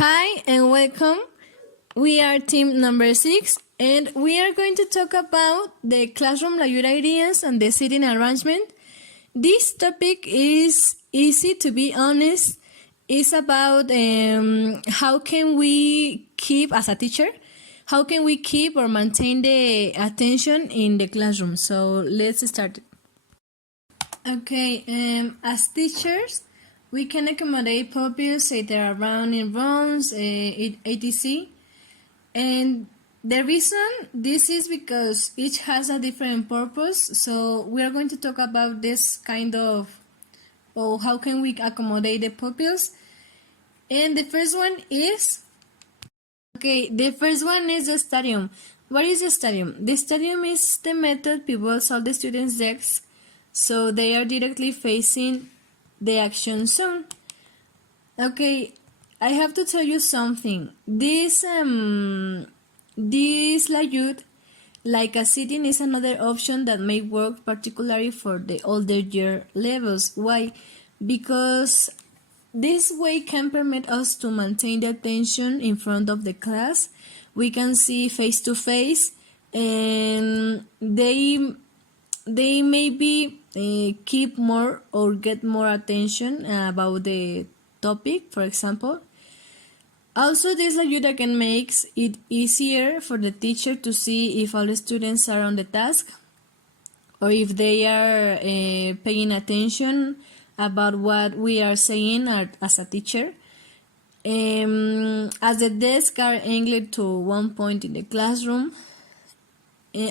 Hi and welcome. We are team number 6 and we are going to talk about the classroom layout ideas and the seating arrangement. This topic is easy, to be honest. It's about how can we keep, as a teacher, how can we keep or maintain the attention in the classroom. So let's start. Okay, as teachers, we can accommodate pupils either around in rooms, etc. And the reason this is because each has a different purpose. So we are going to talk about this kind of, or how can we accommodate the pupils. And the first one is, the first one is the stadium. What is the stadium? The stadium is the method people solve the students' desks so they are directly facing the action zone. Okay, I have to tell you something. This layout, like a sitting, is another option that may work particularly for the older year levels. Why? Because this way can permit us to maintain the attention in front of the class. We can see face to face, and they maybe keep more or get more attention about the topic, for example. Also, this layout can make it easier for the teacher to see if all the students are on the task or if they are paying attention about what we are saying as a teacher. As the desks are angled to one point in the classroom.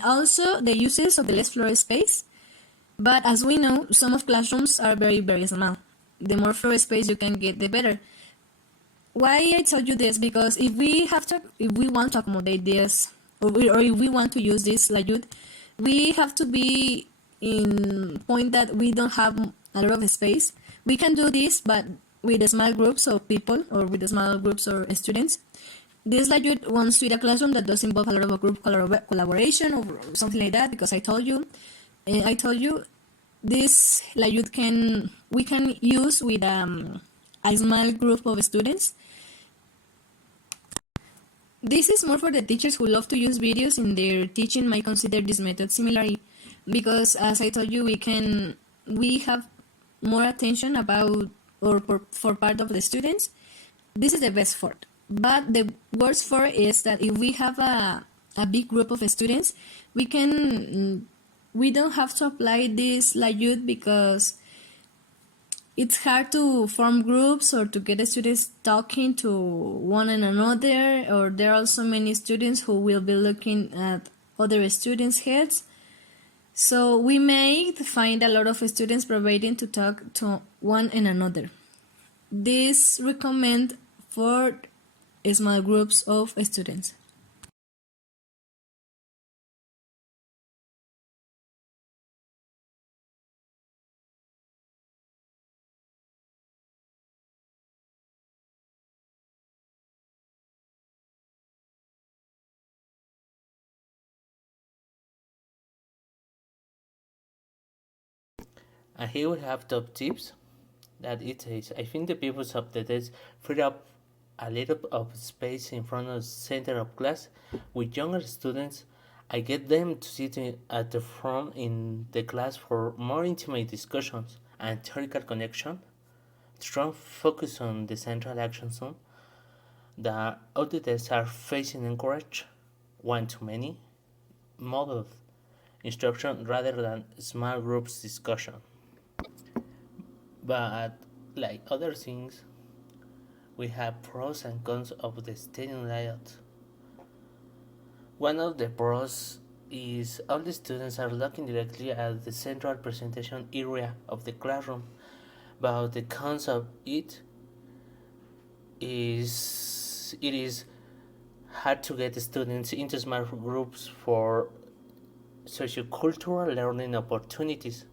Also, the uses of the less floor space. But as we know, some of classrooms are very, very small. The more floor space you can get, the better. Why I told you this? Because if we want to accommodate this, or if we want to use this layout, we have to be in point that we don't have a lot of space. We can do this, but with the small groups of people or with the small groups or students. This layout wants to be a classroom that does involve a lot of group collaboration or something like that. Because I told you this layout we can use with a small group of students. This is more for the teachers who love to use videos in their teaching. Might consider this method similarly, because as I told you, we have more attention about or for part of the students. This is the best for it. But the worst for is that if we have a big group of students, we don't have to apply this layout because it's hard to form groups or to get the students talking to one another, or there are also many students who will be looking at other students' heads. So we may find a lot of students providing to talk to one another. This recommend for small groups of students. And here we have top tips that it says, I think the purpose of the desk free up a little of space in front of the center of class. With younger students, I get them to sit at the front in the class for more intimate discussions and theoretical connection. Strong focus on the central action zone. The other desks are facing encourage one-to-many model instruction rather than small groups discussion. But like other things, we have pros and cons of the stadium layout. One of the pros is all the students are looking directly at the central presentation area of the classroom, but the cons of it is hard to get students into small groups for sociocultural learning opportunities.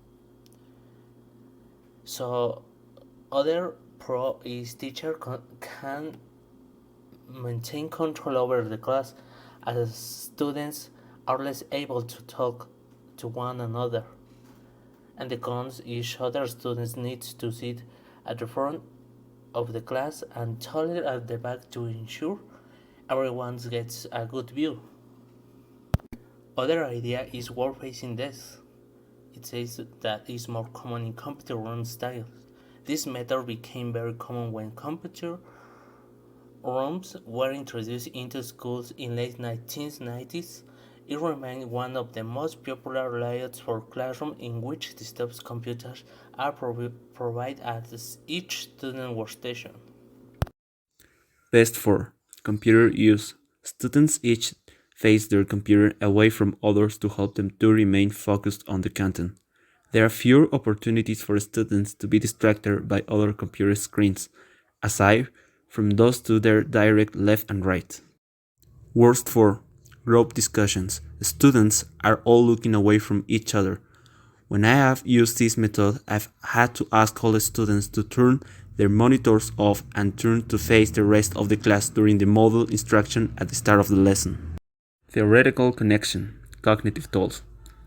So other pro is teacher can maintain control over the class as students are less able to talk to one another. And the cons is other students need to sit at the front of the class and taller at the back to ensure everyone gets a good view. Other idea is wall-facing desks. It says that is more common in computer room styles. This method became very common when computer rooms were introduced into schools in late 1990s. It remained one of the most popular layouts for classrooms in which desktop computers are provided at each student workstation. Best for computer use. Students each face their computer away from others to help them to remain focused on the content. There are fewer opportunities for students to be distracted by other computer screens, aside from those to their direct left and right. Worst for group discussions. Students are all looking away from each other. When I have used this method, I've had to ask all the students to turn their monitors off and turn to face the rest of the class during the module instruction at the start of the lesson. Theoretical connection. Cognitive tools.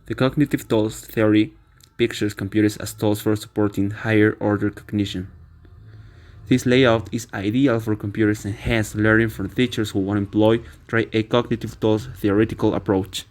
The cognitive tools theory pictures computers as tools for supporting higher order cognition. This layout is ideal for computers and hence learning for teachers who want to try a cognitive tools theoretical approach.